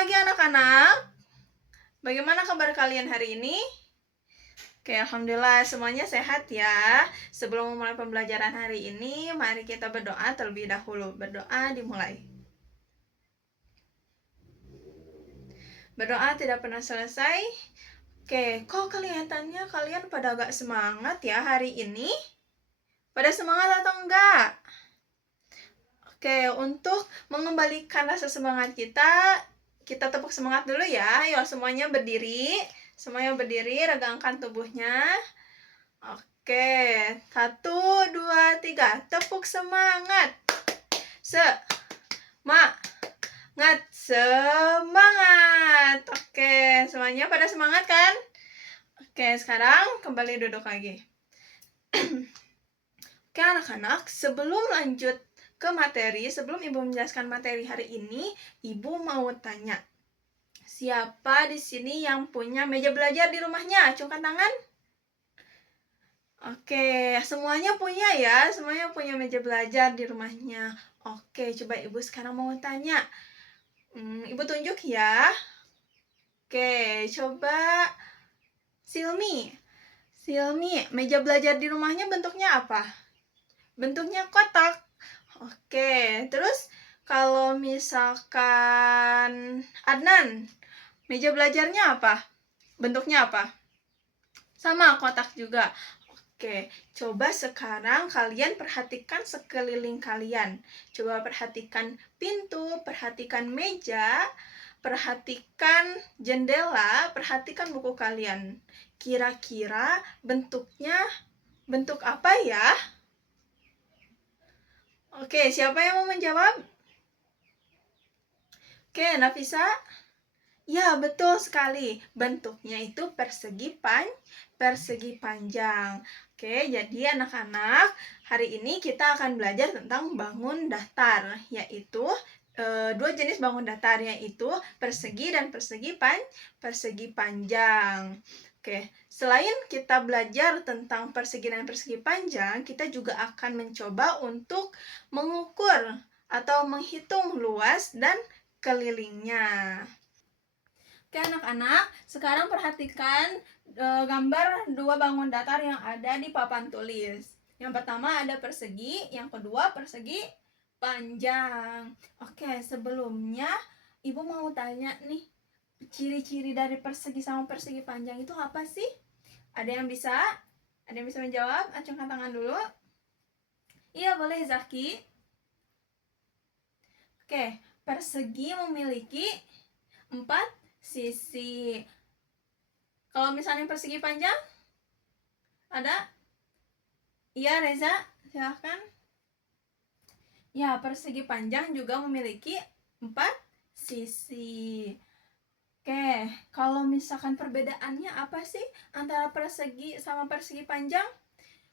pagi anak-anak. Bagaimana kabar kalian hari ini? Oke, alhamdulillah semuanya sehat ya. Sebelum memulai pembelajaran hari ini, mari kita berdoa terlebih dahulu. Berdoa dimulai. Berdoa tidak pernah selesai. Oke, kok kelihatannya kalian pada agak semangat ya hari ini? Pada semangat atau enggak? Oke, untuk mengembalikan rasa semangat kita tepuk semangat dulu ya. Yuk semuanya berdiri. Semuanya berdiri, regangkan tubuhnya. Oke, 1, 2, 3. Tepuk semangat. Semangat. Oke, semuanya pada semangat kan? Oke, sekarang kembali duduk lagi. Oke anak-anak, sebelum lanjut ke materi, sebelum Ibu menjelaskan materi hari ini, Ibu mau tanya. Siapa di sini yang punya meja belajar di rumahnya? Acungkan tangan. Oke, semuanya punya ya, semuanya punya meja belajar di rumahnya. Oke, coba Ibu sekarang mau tanya. Ibu tunjuk ya. Oke, coba Silmi, meja belajar di rumahnya bentuknya apa? Bentuknya kotak. Oke, terus kalau misalkan Adnan, meja belajarnya apa? Bentuknya apa? Sama, kotak juga. Oke, coba sekarang kalian perhatikan sekeliling kalian. Coba perhatikan pintu, perhatikan meja, perhatikan jendela, perhatikan buku kalian. Kira-kira bentuknya bentuk apa ya? Oke, siapa yang mau menjawab? Oke, Nafisa? Ya, betul sekali. Bentuknya itu persegi panjang. Oke, jadi anak-anak, hari ini kita akan belajar tentang bangun datar, yaitu dua jenis bangun datar, yaitu persegi dan persegi panjang. Oke, selain kita belajar tentang persegi dan persegi panjang, kita juga akan mencoba untuk mengukur atau menghitung luas dan kelilingnya. Oke anak-anak, sekarang perhatikan gambar dua bangun datar yang ada di papan tulis. Yang pertama ada persegi, yang kedua persegi panjang. Oke, sebelumnya Ibu mau tanya nih, ciri-ciri dari persegi sama persegi panjang itu apa sih? Ada yang bisa? Ada yang bisa menjawab? Acungkan tangan dulu. Iya, boleh Zaki. Oke, persegi memiliki 4 sisi. Kalau misalnya persegi panjang, ada? Iya Reza, silahkan. Ya, persegi panjang juga memiliki 4 sisi. Oke, kalau misalkan perbedaannya apa sih antara persegi sama persegi panjang?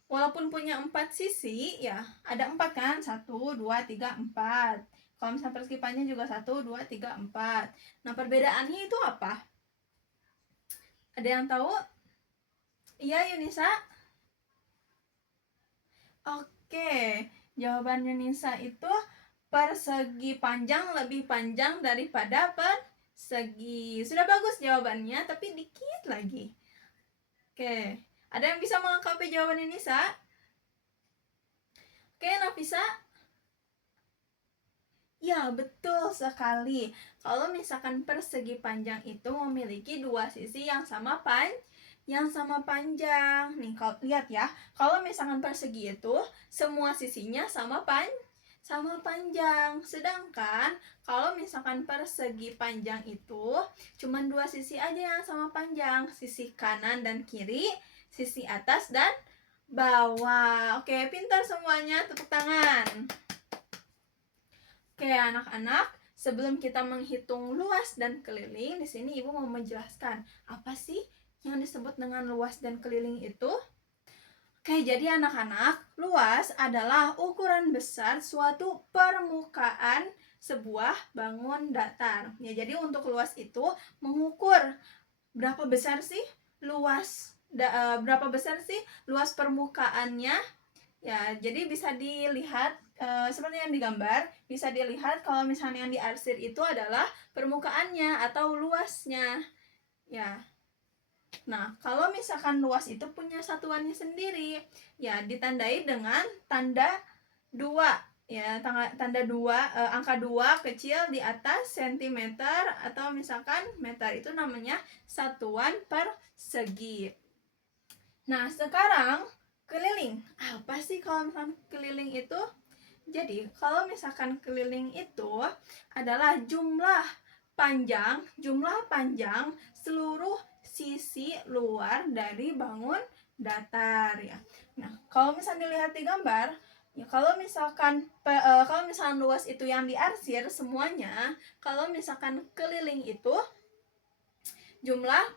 Walaupun punya 4 sisi, ya ada 4 kan? 1, 2, 3, 4. Kalau misalnya persegi panjang juga 1, 2, 3, 4. Nah, perbedaannya itu apa? Ada yang tahu? Iya, Yunisa? Oke, jawabannya Nisa itu persegi panjang lebih panjang daripada persegi. Sudah bagus jawabannya, tapi dikit lagi. Oke, ada yang bisa melengkapi jawabannya Nisa? Oke, Nafisa? Ya, betul sekali. Kalau misalkan persegi panjang itu memiliki dua sisi yang sama panjang. Nih, kalau lihat ya, kalau misalkan persegi itu semua sisinya sama panjang. Sedangkan kalau misalkan persegi panjang itu cuma dua sisi aja yang sama panjang, sisi kanan dan kiri, sisi atas dan bawah. Oke, pintar semuanya, tepuk tangan. Oke, anak-anak, sebelum kita menghitung luas dan keliling, di sini Ibu mau menjelaskan apa sih yang disebut dengan luas dan keliling itu. Oke, jadi anak-anak, luas adalah ukuran besar suatu permukaan sebuah bangun datar. Ya, jadi untuk luas itu mengukur berapa besar sih luas permukaannya. Ya, jadi bisa dilihat seperti yang digambar, bisa dilihat kalau misalnya yang diarsir itu adalah permukaannya atau luasnya. Ya. Nah, kalau misalkan luas itu punya satuannya sendiri, ya ditandai dengan tanda 2. Ya, tanda 2, angka 2 kecil di atas sentimeter atau misalkan meter, itu namanya satuan persegi. Nah, sekarang keliling. Apa sih kalau misalkan keliling itu? Jadi, kalau misalkan keliling itu adalah jumlah panjang seluruh sisi luar dari bangun datar ya. Nah, kalau misalnya dilihat di gambar, ya kalau misalkan luas itu yang diarsir semuanya, kalau misalkan keliling itu jumlah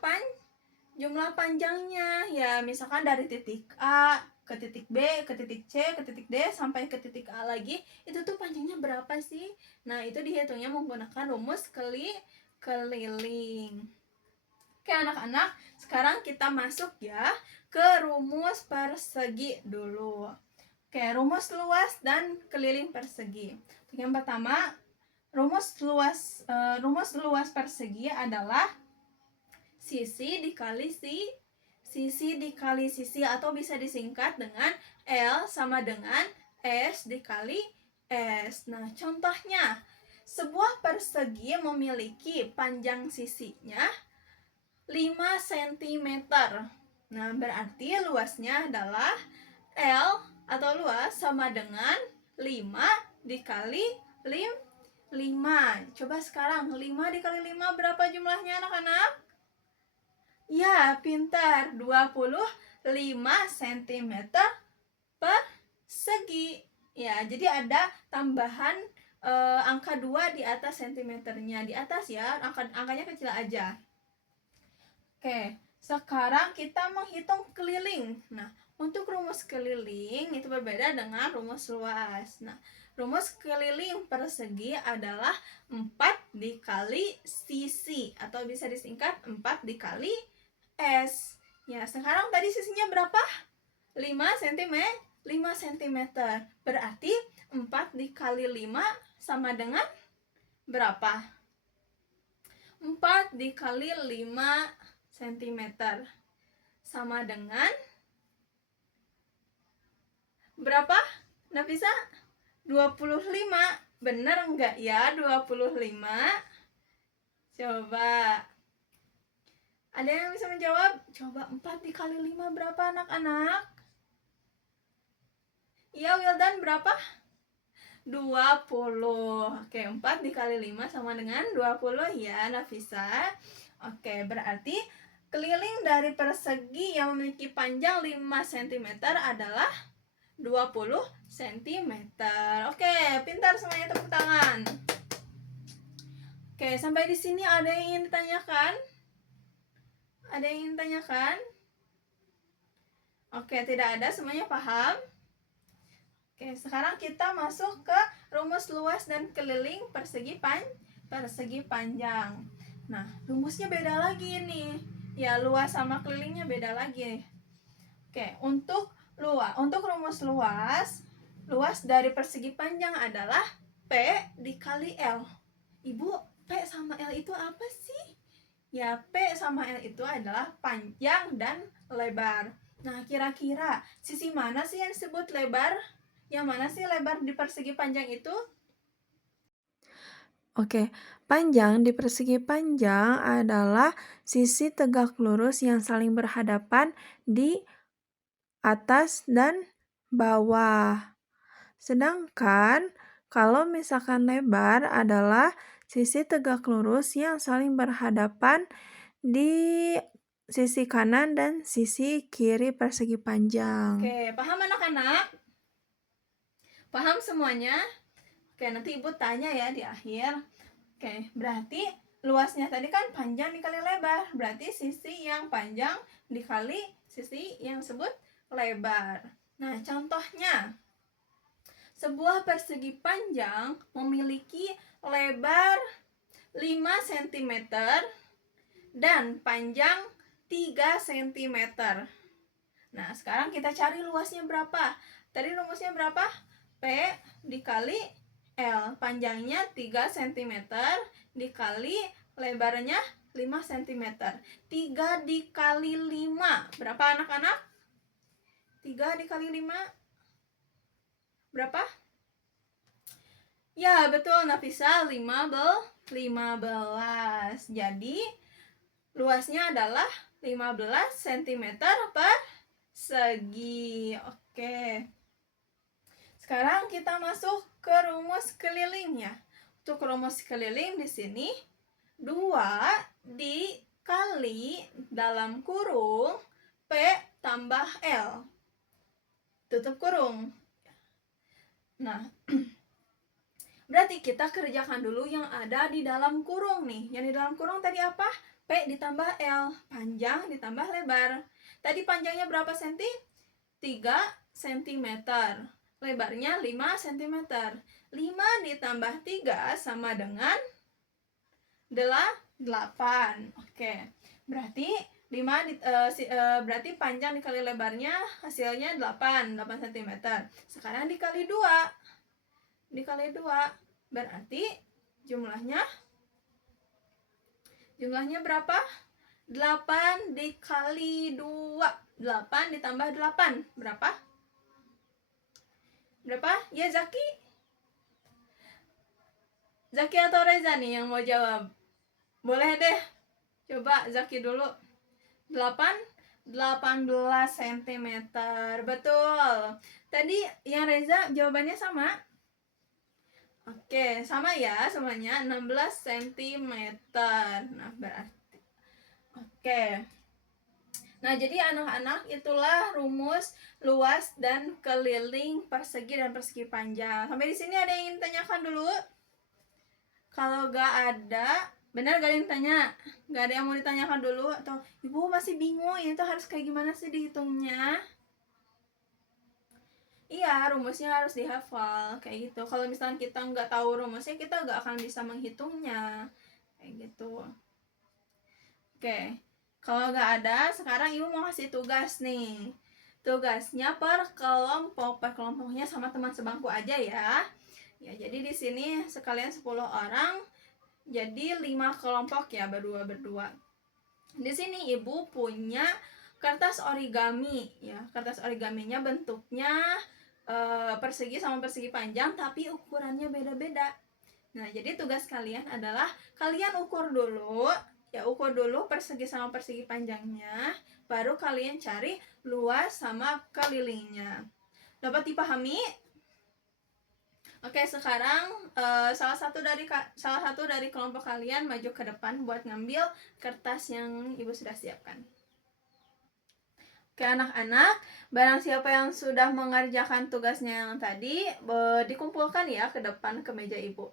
panjangnya ya, misalkan dari titik A ke titik B, ke titik C, ke titik D, sampai ke titik A lagi, itu tuh panjangnya berapa sih? Nah, itu dihitungnya menggunakan rumus keliling. Oke anak-anak, sekarang kita masuk ya ke rumus persegi dulu. Oke, rumus luas dan keliling persegi. Yang pertama, rumus luas persegi adalah sisi dikali sisi atau bisa disingkat dengan L sama dengan S dikali S. Nah, contohnya, sebuah persegi memiliki panjang sisinya 5 cm. Nah, berarti luasnya adalah L atau luas sama dengan 5 dikali 5. Coba sekarang 5 dikali 5 berapa jumlahnya anak-anak? Ya, pintar. 25 cm persegi. Ya, jadi ada tambahan angka 2 di atas sentimeternya. Di atas ya, angkanya kecil aja. Oke, sekarang kita menghitung keliling. Nah, untuk rumus keliling itu berbeda dengan rumus luas. Nah, rumus keliling persegi adalah 4 dikali sisi atau bisa disingkat 4 dikali S. Ya, sekarang tadi sisinya berapa? 5 cm. 5 cm. Berarti 4 dikali 5 sama dengan berapa? 4 dikali 5 cm sama dengan berapa? Nafisa? 25. Bener enggak ya 25? Coba. Ada yang bisa menjawab? Coba 4 dikali 5 berapa anak-anak? Iya Wildan, berapa? 20. Oke, 4 dikali 5 sama dengan 20 ya Nafisa. Oke, berarti keliling dari persegi yang memiliki panjang 5 cm adalah 20 cm. Oke, pintar semuanya, tepuk tangan. Oke, sampai di sini ada yang ingin ditanyakan? Ada yang ingin tanyakan? Oke, tidak ada, semuanya paham? Oke, sekarang kita masuk ke rumus luas dan keliling persegi panjang. Nah, rumusnya beda lagi nih. Ya, luas sama kelilingnya beda lagi. Oke, untuk rumus luas dari persegi panjang adalah P dikali L. Ibu, P sama L itu apa sih? Ya, P sama L itu adalah panjang dan lebar. Nah, kira-kira sisi mana sih yang disebut lebar? Yang mana sih lebar di persegi panjang itu? Oke, panjang di persegi panjang adalah sisi tegak lurus yang saling berhadapan di atas dan bawah. Sedangkan kalau misalkan lebar adalah sisi tegak lurus yang saling berhadapan di sisi kanan dan sisi kiri persegi panjang. Oke, paham anak-anak? Paham semuanya? Oke, nanti ibu tanya ya di akhir. Oke, berarti luasnya tadi kan panjang dikali lebar. Berarti sisi yang panjang dikali sisi yang disebut lebar. Nah, contohnya, sebuah persegi panjang memiliki lebar 5 cm dan panjang 3 cm. Nah, sekarang kita cari luasnya berapa. Tadi rumusnya berapa? P dikali L. Panjangnya 3 cm dikali lebarnya 5 cm. 3 dikali 5. Berapa anak-anak? 3 dikali 5. Berapa? Ya, betul Nafisa, 15. Jadi, luasnya adalah 15 cm persegi. Oke. Sekarang kita masuk ke rumus keliling ya. Untuk rumus keliling di sini 2 dikali dalam kurung P tambah L. Tutup kurung. Nah, berarti kita kerjakan dulu yang ada di dalam kurung nih. Yang di dalam kurung tadi apa? P ditambah L. Panjang ditambah lebar. Tadi panjangnya berapa senti? 3 cm. Lebarnya 5 cm. 5 ditambah 3 sama dengan 8. Oke. Berarti berarti panjang dikali lebarnya hasilnya 8 cm. Sekarang dikali 2. Dikali 2 berarti jumlahnya berapa? 8 dikali 2. 8 ditambah 8 berapa? Berapa? Ya Zaki? Zaki atau Reza nih yang mau jawab? Boleh deh. Coba Zaki dulu. 18 cm. Betul. Tadi yang Reza jawabannya sama? Oke, sama ya semuanya 16 cm. Nah, berarti oke. Nah, jadi anak-anak itulah rumus luas dan keliling persegi dan persegi panjang. Sampai di sini ada yang ingin tanyakan dulu? Kalau gak ada, benar gak ada yang tanya? Gak ada yang mau ditanyakan dulu? Atau ibu masih bingung ini tuh harus kayak gimana sih dihitungnya? Iya, rumusnya harus dihafal kayak gitu. Kalau misalnya kita nggak tahu rumusnya, kita nggak akan bisa menghitungnya kayak gitu. Oke, kalau nggak ada, sekarang ibu mau kasih tugas nih. Tugasnya per kelompoknya sama teman sebangku aja ya. Ya, jadi di sini sekalian 10 orang, jadi 5 kelompok ya, berdua. Di sini ibu punya kertas origami ya. Kertas origaminya bentuknya persegi sama persegi panjang, tapi ukurannya beda-beda. Nah, jadi tugas kalian adalah kalian ukur dulu persegi sama persegi panjangnya, baru kalian cari luas sama kelilingnya. Dapat dipahami? Oke, sekarang salah satu dari kelompok kalian maju ke depan buat ngambil kertas yang ibu sudah siapkan. Oke anak-anak, barang siapa yang sudah mengerjakan tugasnya yang tadi, dikumpulkan ya ke depan ke meja ibu.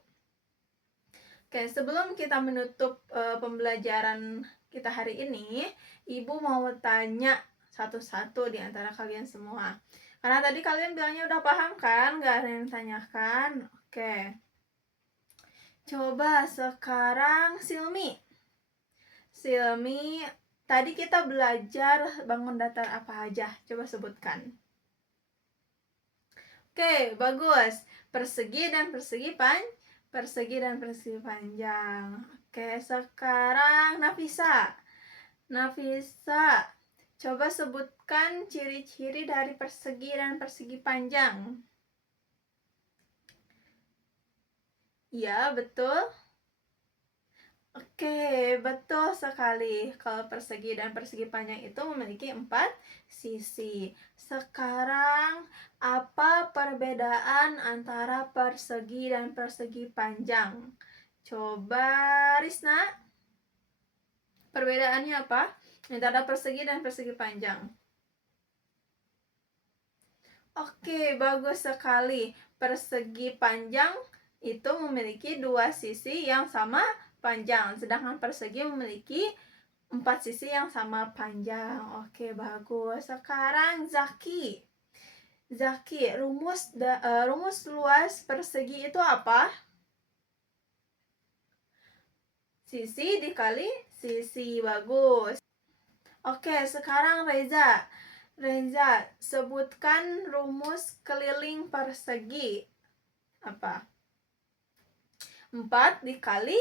Oke, sebelum kita menutup pembelajaran kita hari ini, ibu mau tanya satu-satu di antara kalian semua. Karena tadi kalian bilangnya udah paham kan? Gak ada yang tanyakan. Oke. Coba sekarang Silmi, tadi kita belajar bangun datar apa aja? Coba sebutkan. Oke, bagus. Persegi dan persegi panjang. Oke, sekarang Nafisa, coba sebutkan ciri-ciri dari persegi dan persegi panjang. Ya, betul. Oke, betul sekali. Kalau persegi dan persegi panjang itu memiliki 4 sisi. Sekarang, apa perbedaan antara persegi dan persegi panjang? Coba Risna, perbedaannya apa antara persegi dan persegi panjang? Oke, bagus sekali. Persegi panjang itu memiliki 2 sisi yang sama panjang, sedangkan persegi memiliki 4 sisi yang sama panjang. Oke, bagus. Sekarang Zaki, rumus luas persegi itu apa? Sisi dikali sisi. Bagus. Oke, sekarang Reza, Reza, sebutkan rumus keliling persegi. Apa? 4 dikali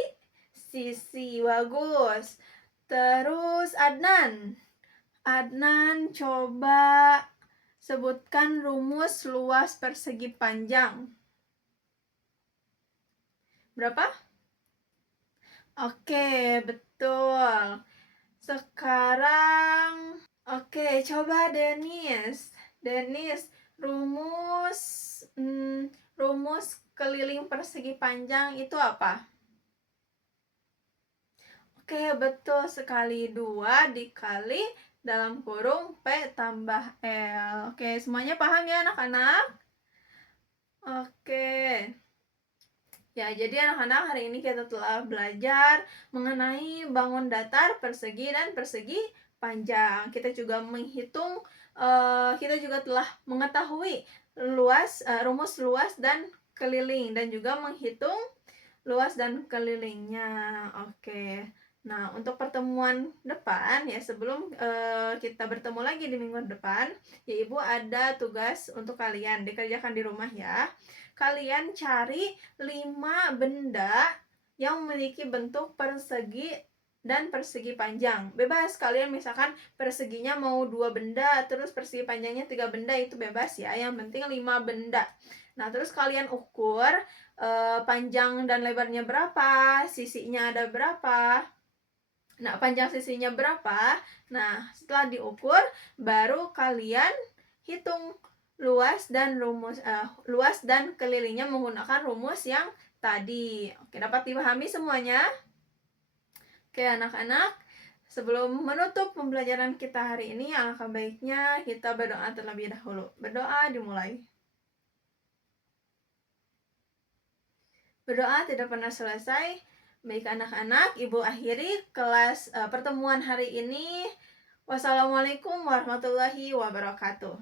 sisi. Bagus. Terus Adnan, coba sebutkan rumus luas persegi panjang. Berapa? Oke, betul. Sekarang, oke, coba Denis, rumus keliling persegi panjang itu apa? Oke, betul sekali. 2 dikali dalam kurung P tambah L. Oke, semuanya paham ya anak-anak? Oke. Ya, jadi anak-anak hari ini kita telah belajar mengenai bangun datar, persegi, dan persegi panjang. Kita juga menghitung, kita juga telah mengetahui rumus luas dan keliling, dan juga menghitung luas dan kelilingnya. Oke. Nah, untuk pertemuan depan ya, sebelum kita bertemu lagi di minggu depan, ya Ibu ada tugas untuk kalian, dikerjakan di rumah ya. Kalian cari 5 benda yang memiliki bentuk persegi dan persegi panjang. Bebas, kalian misalkan perseginya mau 2 benda, terus persegi panjangnya 3 benda, itu bebas ya. Yang penting 5 benda. Nah, terus kalian ukur panjang dan lebarnya berapa, sisinya ada berapa. Nah, panjang sisinya berapa. Nah, setelah diukur, baru kalian hitung luas dan kelilingnya menggunakan rumus yang tadi. Oke, dapat dipahami semuanya? Oke, anak-anak, sebelum menutup pembelajaran kita hari ini, alangkah baiknya kita berdoa terlebih dahulu. Berdoa dimulai. Berdoa tidak pernah selesai. Baik anak-anak, Ibu akhiri kelas pertemuan hari ini. Wassalamualaikum warahmatullahi wabarakatuh.